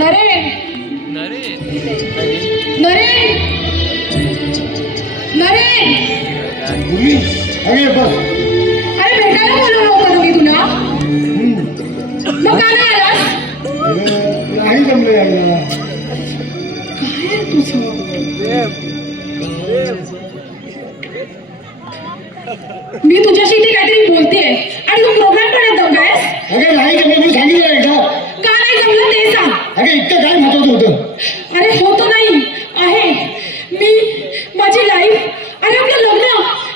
नरेन नरेन नरेन नरेन तुम्ही अरे बस अरे भेटायला बोलवलं होतं ना मी तुला मग का नाही आलास? नाही जमलं यायला. काय आहे तुझं? मी तुझ्याशी इथे काहीतरी बोलतेय आणि तू प्रोग्राम करत दमलायस. अगं नाही जमलं मी सांगितलं आहे का? का नाही जमलं ते सांग. अगं इतकं काय महत्वाचं होतं? अरे होतं नाही आहे. मी माझी लाईफ आणि आपलं लग्न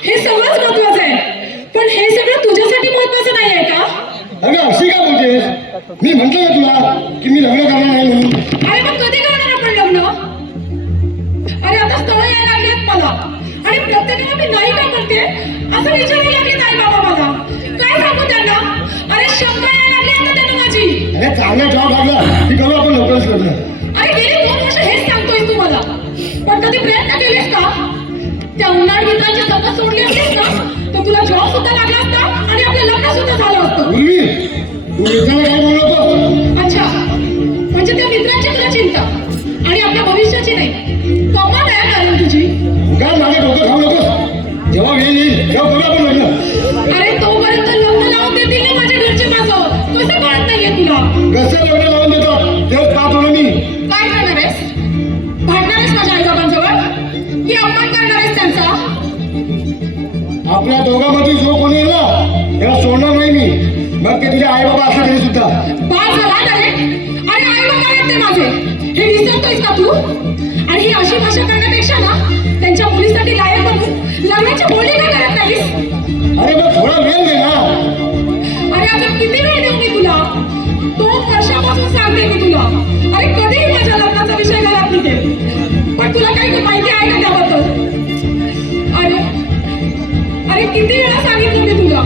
हे सगळंच महत्वाचं आहे. पण हे सगळं तुझ्यासाठी महत्वाचं नाही आहे का? अगं अशी का बोलतेस? मी म्हटलं ना तुला की मी लग्न करणार नाही म्हणून. अरे मग कधी करणार आपण लग्न? अरे आता स्थळ यायला लागलेत मला आणि प्रत्येकाला मी नाही का करते असं विचारायला लागले नाही बाबा मला. काय सांगू त्यांना? अरे शंका यायला लागली आता त्यांना माझी. अरे चांगला जॉब लागला की करू आपण लवकरच लग्न. अरे गेली 2 वर्ष हेच सांगतोय तू मला. पण कधी प्रयत्न केलेस का? त्या उन्हाळ मित्रांची संगत सोडली असतेस का तर तुला जॉब सुद्धा लागला असता आणि आपलं लग्न सुद्धा झालं असतं. पूर्वी तू मित्राला काय बोललो होतो? अच्छा, म्हणजे त्या मित्रांची तुला चिंता आणि आपल्या भविष्याची नाही. कमाल आहे कारण तुझी. काय माझं डोकं खाऊ नको. जेव्हा वेळ येईल तेव्हा करू आपण लग्न. अरे तोपर्यंत लग्न लावून देतील ना माझ्या घरचे माझं. कसं कळत नाहीये तुला? कसं लग्न लावून देतो तेच पाहतो ना मी. काय करणार आहेस? भांडणार आहेस माझ्या आईबाबांजवळ की अपमान करणार आहेस त्यांचा? आपल्या दोघांमध्ये जो कोणी येईल ना त्याला सोडणार नाही मी. मग ते तुझे आई बाबा असला तरी सुद्धा. बाळ झाला अरे. अरे आई बाबा आहेत ते माझे. हे विसरतोयस का तू? आणि ही अशी भाषा करण्यापेक्षा ना त्यांच्या मुलीसाठी लायक बनून लग्नाची बोलणी का करत नाहीस? अरे मग थोडा वेळ दे ना. अरे आता किती वेळ देऊ मी तुला? 2 वर्षापासून सांगते मी तुला. अरे कधीही माझ्या लग्नाचा विषय घरात निघेल. पण तुला काही माहिती आहे का त्याबद्दल? अरे अरे किती वेळा सांगितलं मी तुला.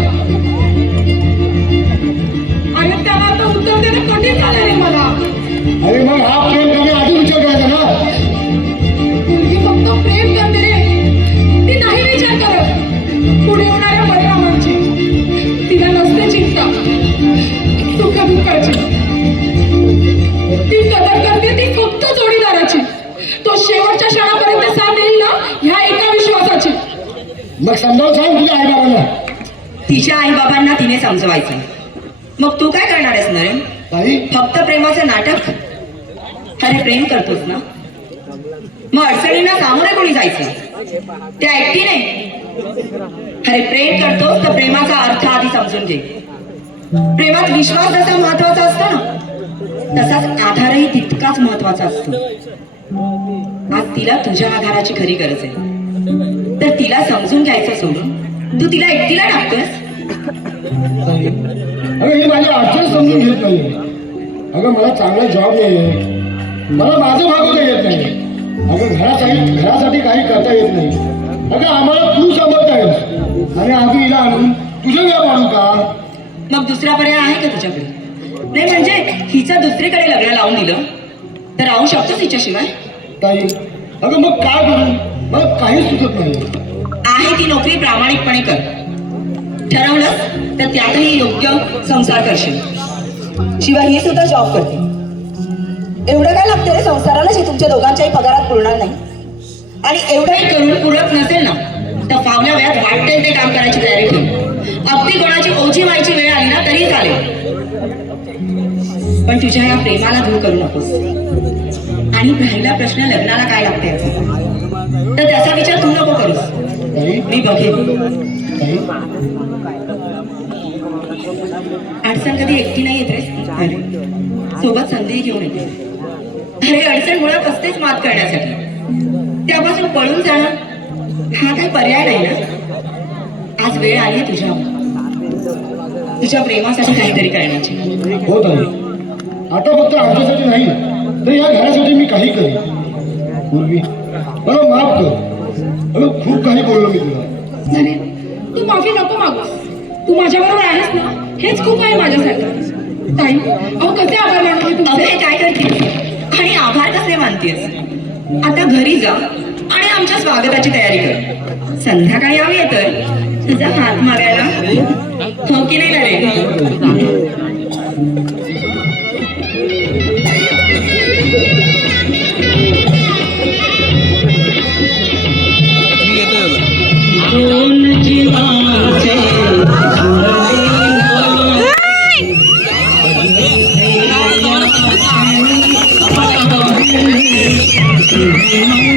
अरे त्याला आता उत्तर देणं कठीण झालं रे मला. अरे मग हा प्रेम करणे आधी विचार करायचा ना. मुलगी फक्त प्रेम करते रे. ती नाही विचार करत पुढे होणाऱ्या परिणामांची. तिला नसते चिंता सुख दुःखाची. ती कदर करते ती फक्त जोडीदाराची. तो शेवटच्या क्षणापर्यंत साथ देईल ना ह्या एका विश्वासाची. मग समजावून सांग तुझ्या आई बाबांना. तिच्या आई बाबांना तिने समजवायचं. मग तू काय करणार आहेस नरेन? ताई फक्त प्रेमाचं नाटक? अरे प्रेम करतोस ना मग अडचणींना सामोरे कोणी जायचं? त्या एकटीने? अरे प्रेम करतोस तर प्रेमाचा अर्थ आधी समजून घे. प्रेमात विश्वास जसा महत्वाचा असतो ना तसाच आधारही तितकाच महत्वाचा असतो. आज तिला तुझ्या आधाराची खरी गरज आहे. तर तिला समजून घ्यायचं सोडून तू तिला एकटीला टाकतोस. अगं हे माझी अडचण समजून घेत नाही. अगं मला चांगला जॉब नाही. मला माझं भागवता येत नाही. अगं घरासाठी काही करता येत नाही. अगं आम्हाला तू सांभाळतायस आणि आधी हिला आणून तुझं व्याप आणू का? मग दुसरा पर्याय आहे का तुझ्याकडे? नाही म्हणजे हिचं दुसरीकडे लग्न लावून दिलं तर राहू शकतोस हिच्याशिवाय? ताई अगं मग काय करू? मला काहीच सुचत नाही. आहे ती नोकरी प्रामाणिकपणे कर. ठरवलं तर त्यातही योग्य संसार करशील. शिवाय ही सुद्धा जॉब करते. एवढं काय लागतं रे संसाराला जे तुमच्या दोघांच्याही पगारात पुरणार नाही? आणि एवढंही करून पुरत नसेल ना तर फावल्या वेळात वाटतेल ते काम करायची तयारी ठेव. अगदी कोणाची ओझी व्हायची वेळ आली ना तरी चालेल. पण तुझ्या या प्रेमाला दूर करू नकोस. आणि राहिला प्रश्न लग्नाला काय लागते याचा तर त्याचा विचार तू नको करूस. ताई मी बघेन. ताई अडचण कधी एकटी नाही येत रे. अरे सोबत संधी घेऊन येते. अरे अडचण मुळात असतेच मात करण्यासाठी. त्यापासून पळून जाणं हा काही पर्याय नाही ना. आज वेळ आली आहे तुझ्या प्रेमासाठी काहीतरी करण्याची. हो ताई आता फक्त आमच्यासाठी नाही तर या घरासाठी मी काही करेन. पूर्वी मला माफ कर. अगं खूप काही बोललो मी तुला. नरेन, तू माफी नको मागूस. तू माझ्याबरोबर आहेस ना हेच खूप आहे माझ्यासाठी. ताई अहो कसे आभार मानते अगं तुझे. हे काय करतेस आणि आभार कसे मानतेस? आता घरी जा आणि आमच्या स्वागताची तयारी कर. संध्याकाळी आम्ही येतोय तुझा हात मागायला. हो की नाही रे? दोन जीवाचे सुरते